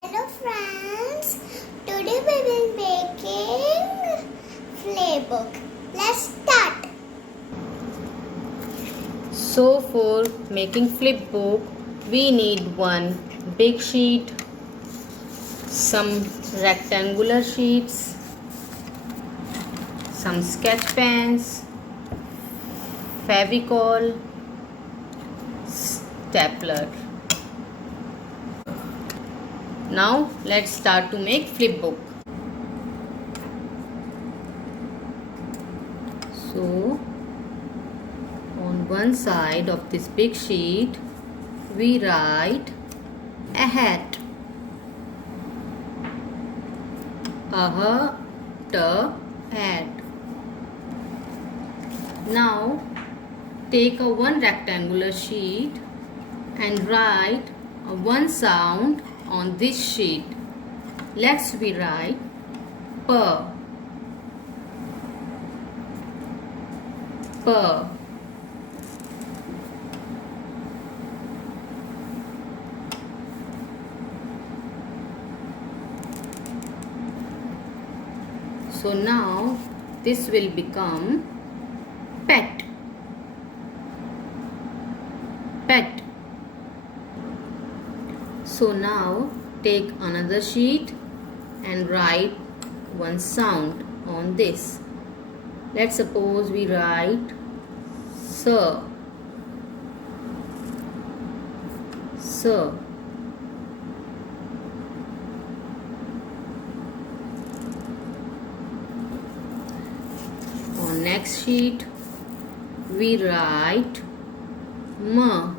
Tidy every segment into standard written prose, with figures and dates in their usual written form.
Hello friends, today we will making playbook. Let's start. So for making flip book, we need one big sheet, some rectangular sheets, some sketch pens, Fevicol, stapler. Now let's start to make flip book. So on one side of this big sheet we write a hat, hat. Now take a one rectangular sheet and write a one sound on this sheet. Let's we write p. So now this will become pet. So now take another sheet and write one sound on this. Let's suppose we write sir. On next sheet we write m.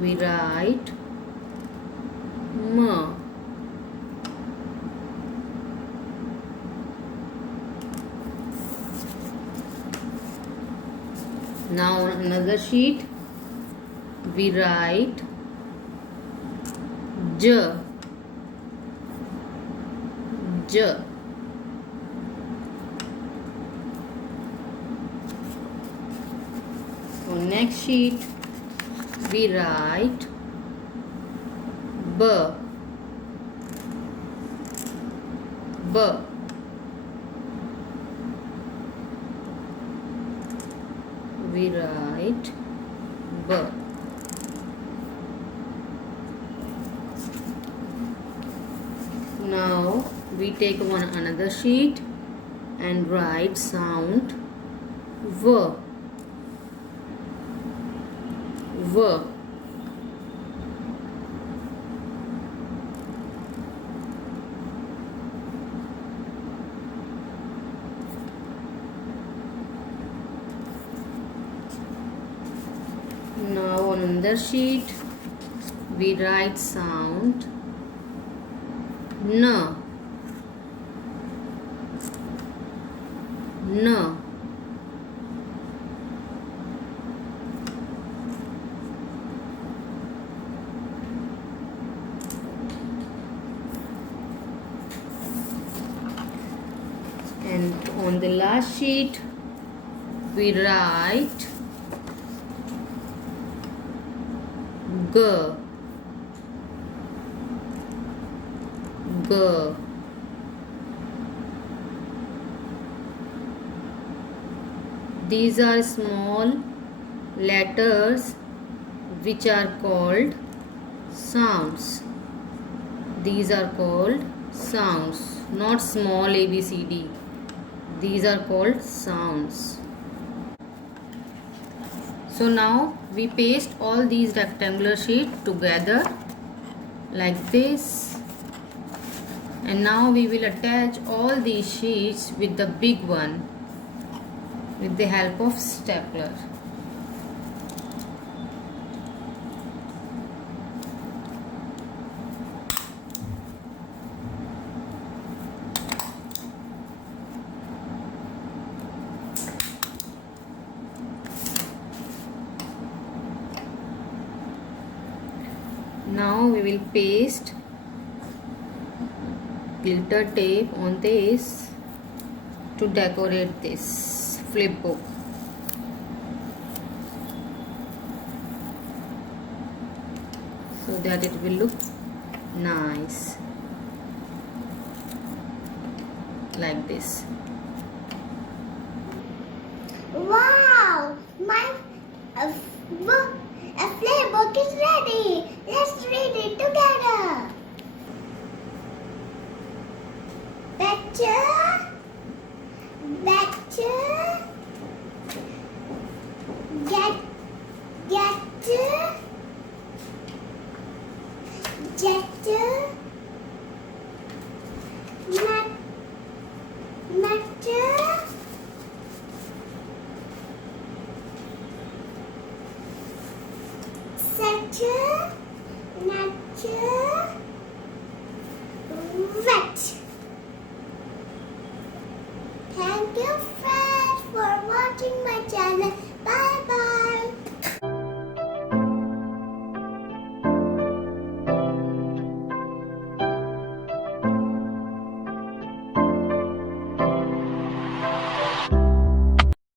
We write m. Now on another sheet we write j. On next sheet we write b. We write b. Now we take another sheet and write sound v. Now on another sheet we write sound n. And on the last sheet we write g. These are small letters which are called sounds. These are called sounds, not small ABCD. These are called sounds. So now we paste all these rectangular sheets together like this, and now we will attach all these sheets with the big one with the help of stapler. Now we will paste glitter tape on this to decorate this flip book. So that it will look nice like this. Wow! My flip book is ready. Let's read it together. Better, get, matter, settle,